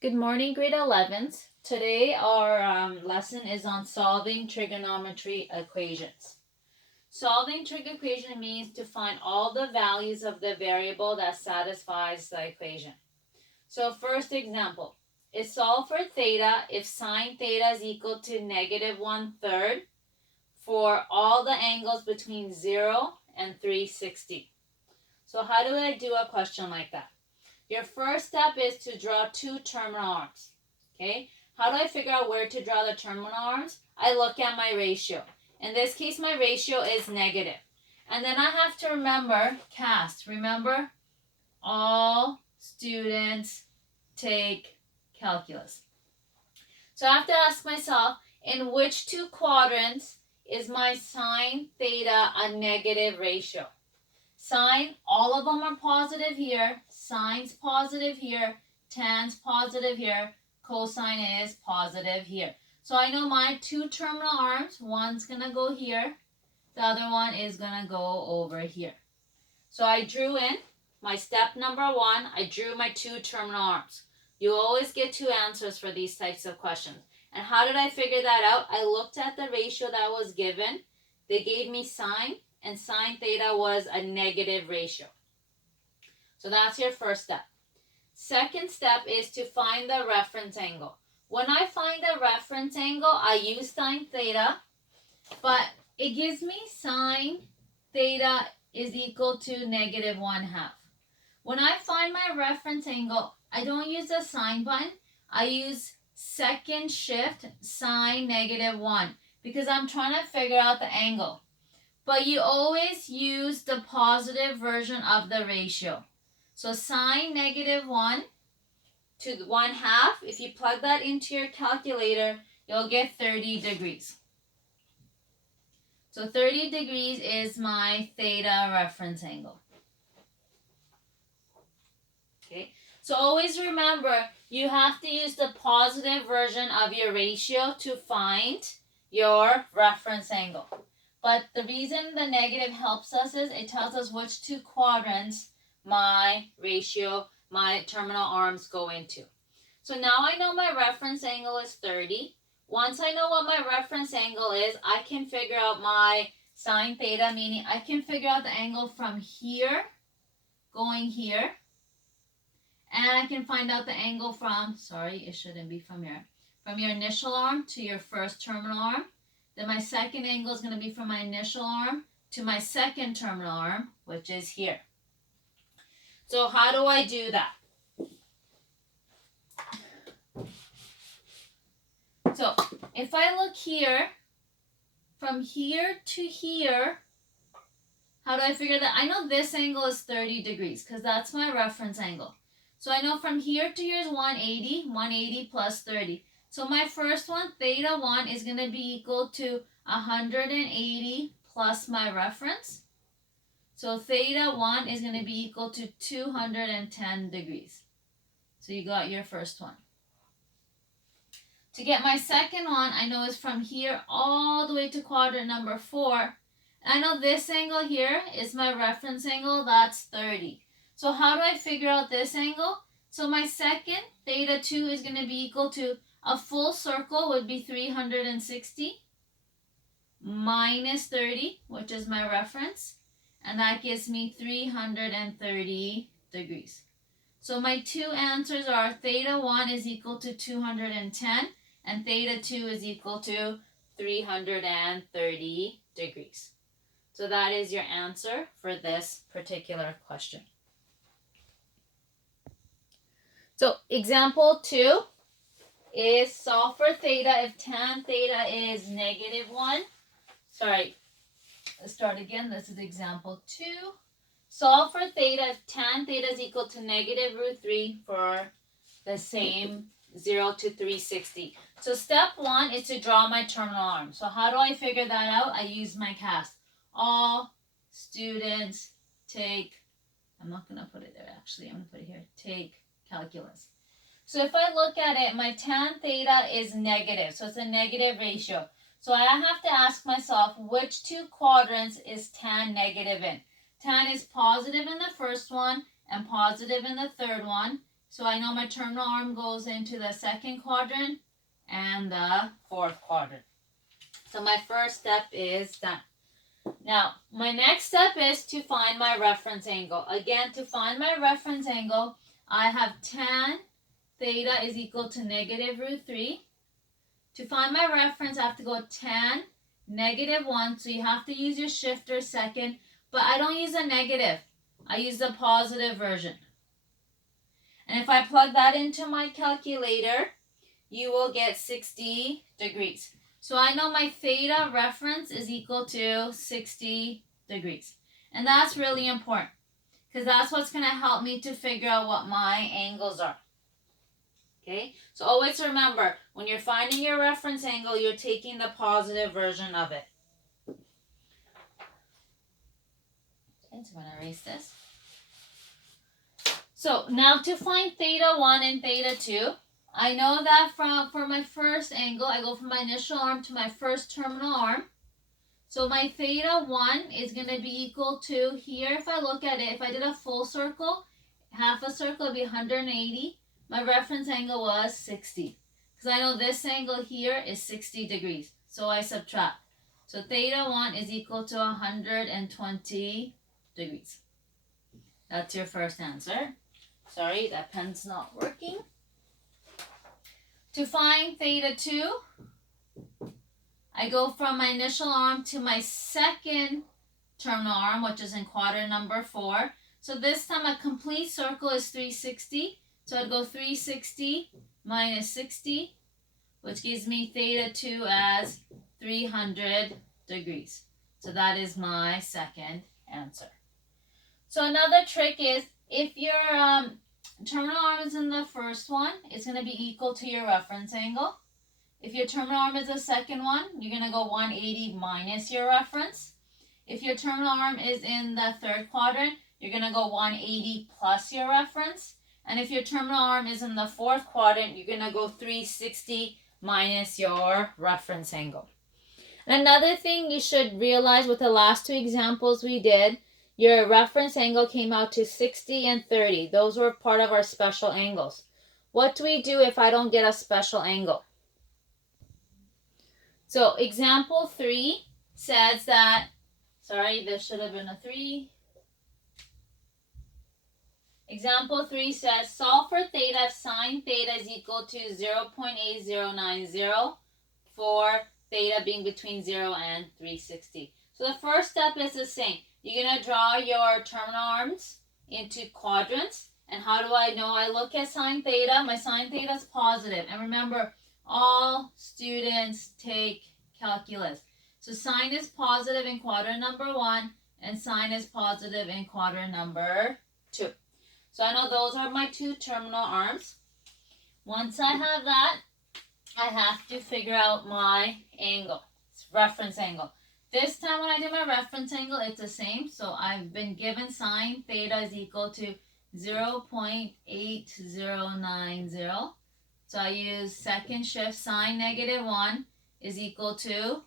Good morning, grade 11th. Today our lesson is on solving trigonometry equations. Solving trig equation means to find all the values of the variable that satisfies the equation. So first example is solve for theta if sine theta is equal to negative 1/3 for all the angles between 0 and 360. So how do I do a question like that? Your first step is to draw two terminal arms. Okay? How do I figure out where to draw the terminal arms? I look at my ratio. In this case, my ratio is negative. And then I have to remember CAST. Remember, all students take calculus. So I have to ask myself, in which two quadrants is my sine theta a negative ratio? Sine, all of them are positive here. Sine's positive here. Tan's positive here. Cosine is positive here. So I know my two terminal arms, one's going to go here. The other one is going to go over here. So I drew in my step number 1. I drew my two terminal arms. You always get two answers for these types of questions. And how did I figure that out? I looked at the ratio that was given. They gave me sine, and sine theta was a negative ratio. So that's your first step. Second step is to find the reference angle. When I find the reference angle, I use sine theta, but it gives me sine theta is equal to negative 1/2. When I find my reference angle, I don't use the sine button. I use second shift sine negative 1 because I'm trying to figure out the angle. But you always use the positive version of the ratio. So sine negative 1 to 1/2, if you plug that into your calculator, you'll get 30 degrees. So 30 degrees is my theta reference angle. Okay, so always remember, you have to use the positive version of your ratio to find your reference angle. But the reason the negative helps us is it tells us which two quadrants my ratio, my terminal arms go into. So now I know my reference angle is 30. Once I know what my reference angle is, I can figure out my sine theta, meaning I can figure out the angle from here going here. And I can find out the angle from, sorry, it shouldn't be from here, from your initial arm to your first terminal arm. Then my second angle is going to be from my initial arm to my second terminal arm, which is here. So how do I do that? So if I look here, from here to here, how do I figure that? I know this angle is 30 degrees because that's my reference angle. So I know from here to here is 180, 180 plus 30. So my first one, theta 1, is going to be equal to 180 plus my reference. So theta 1 is going to be equal to 210 degrees. So you got your first one. To get my second one, I know is from here all the way to quadrant number 4. I know this angle here is my reference angle, that's 30. So how do I figure out this angle? So my second, theta 2, is going to be equal to a full circle would be 360 minus 30, which is my reference, and that gives me 330 degrees. So my two answers are theta 1 is equal to 210 and theta 2 is equal to 330 degrees. So that is your answer for this particular question. So example 2 is solve for theta if tan theta is negative 1. Sorry, let's start again. This is example 2. Solve for theta if tan theta is equal to negative root 3 for the same 0 to 360. So step 1 is to draw my terminal arm. So how do I figure that out? I use my CAST. All students take, I'm not going to put it there actually, I'm going to put it here, take calculus. So if I look at it, my tan theta is negative, so it's a negative ratio. So I have to ask myself, which two quadrants is tan negative in? Tan is positive in the first one and positive in the third one. So I know my terminal arm goes into the second quadrant and the fourth quadrant. So my first step is done. Now, my next step is to find my reference angle. Again, to find my reference angle, I have tan theta is equal to negative root 3. To find my reference, I have to go tan negative 1. So you have to use your shifter second. But I don't use a negative. I use the positive version. And if I plug that into my calculator, you will get 60 degrees. So I know my theta reference is equal to 60 degrees. And that's really important because that's what's going to help me to figure out what my angles are. Okay, so always remember, when you're finding your reference angle, you're taking the positive version of it. Okay, so I'm going to erase this. So now to find theta 1 and theta 2, I know that for my first angle, I go from my initial arm to my first terminal arm. So my theta 1 is going to be equal to, here if I look at it, if I did a full circle, half a circle would be 180. My reference angle was 60. Because I know this angle here is 60 degrees. So I subtract. So theta 1 is equal to 120 degrees. That's your first answer. Sorry, that pen's not working. To find theta 2, I go from my initial arm to my second terminal arm, which is in quadrant number 4. So this time a complete circle is 360. So I'd go 360 minus 60, which gives me theta 2 as 300 degrees. So that is my second answer. So another trick is, if your terminal arm is in the first one, it's going to be equal to your reference angle. If your terminal arm is the second one, you're going to go 180 minus your reference. If your terminal arm is in the third quadrant, you're going to go 180 plus your reference. And if your terminal arm is in the fourth quadrant, you're going to go 360 minus your reference angle. And another thing you should realize with the last two examples we did, your reference angle came out to 60 and 30. Those were part of our special angles. What do we do if I don't get a special angle? So example 3 says that, sorry, this should have been a 3. Example 3 says, solve for theta if sine theta is equal to 0.8090 for theta being between 0 and 360. So the first step is the same. You're going to draw your terminal arms into quadrants. And how do I know? I look at sine theta. My sine theta is positive. And remember, all students take calculus. So sine is positive in quadrant number 1, and sine is positive in quadrant number 2. So I know those are my two terminal arms. Once I have that, I have to figure out my angle, reference angle. This time when I do my reference angle, it's the same. So I've been given sine theta is equal to 0.8090. So I use second shift. Sine negative 1 is equal to,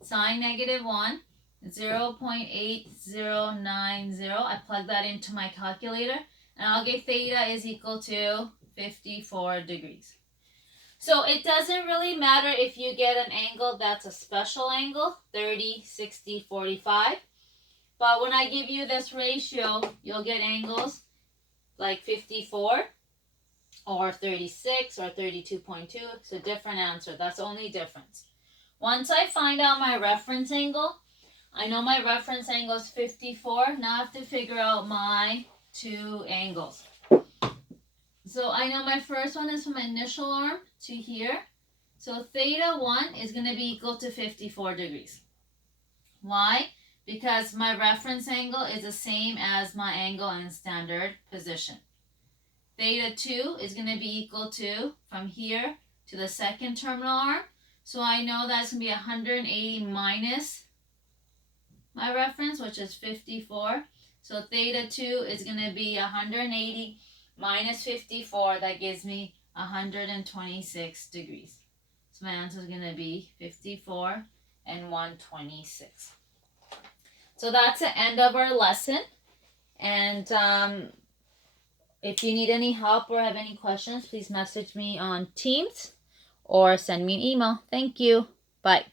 sine negative 1, 0.8090. I plug that into my calculator, and I'll get theta is equal to 54 degrees. So it doesn't really matter if you get an angle that's a special angle, 30, 60, 45. But when I give you this ratio, you'll get angles like 54 or 36 or 32.2. It's a different answer. That's the only difference. Once I find out my reference angle, I know my reference angle is 54. Now I have to figure out my two angles. So I know my first one is from my initial arm to here. So theta 1 is going to be equal to 54 degrees. Why? Because my reference angle is the same as my angle in standard position. Theta 2 is going to be equal to, from here to the second terminal arm. So I know that's going to be 180 minus my reference, which is 54. So theta 2 is going to be 180 minus 54. That gives me 126 degrees. So my answer is going to be 54 and 126. So that's the end of our lesson. And If you need any help or have any questions, please message me on Teams or send me an email. Thank you. Bye.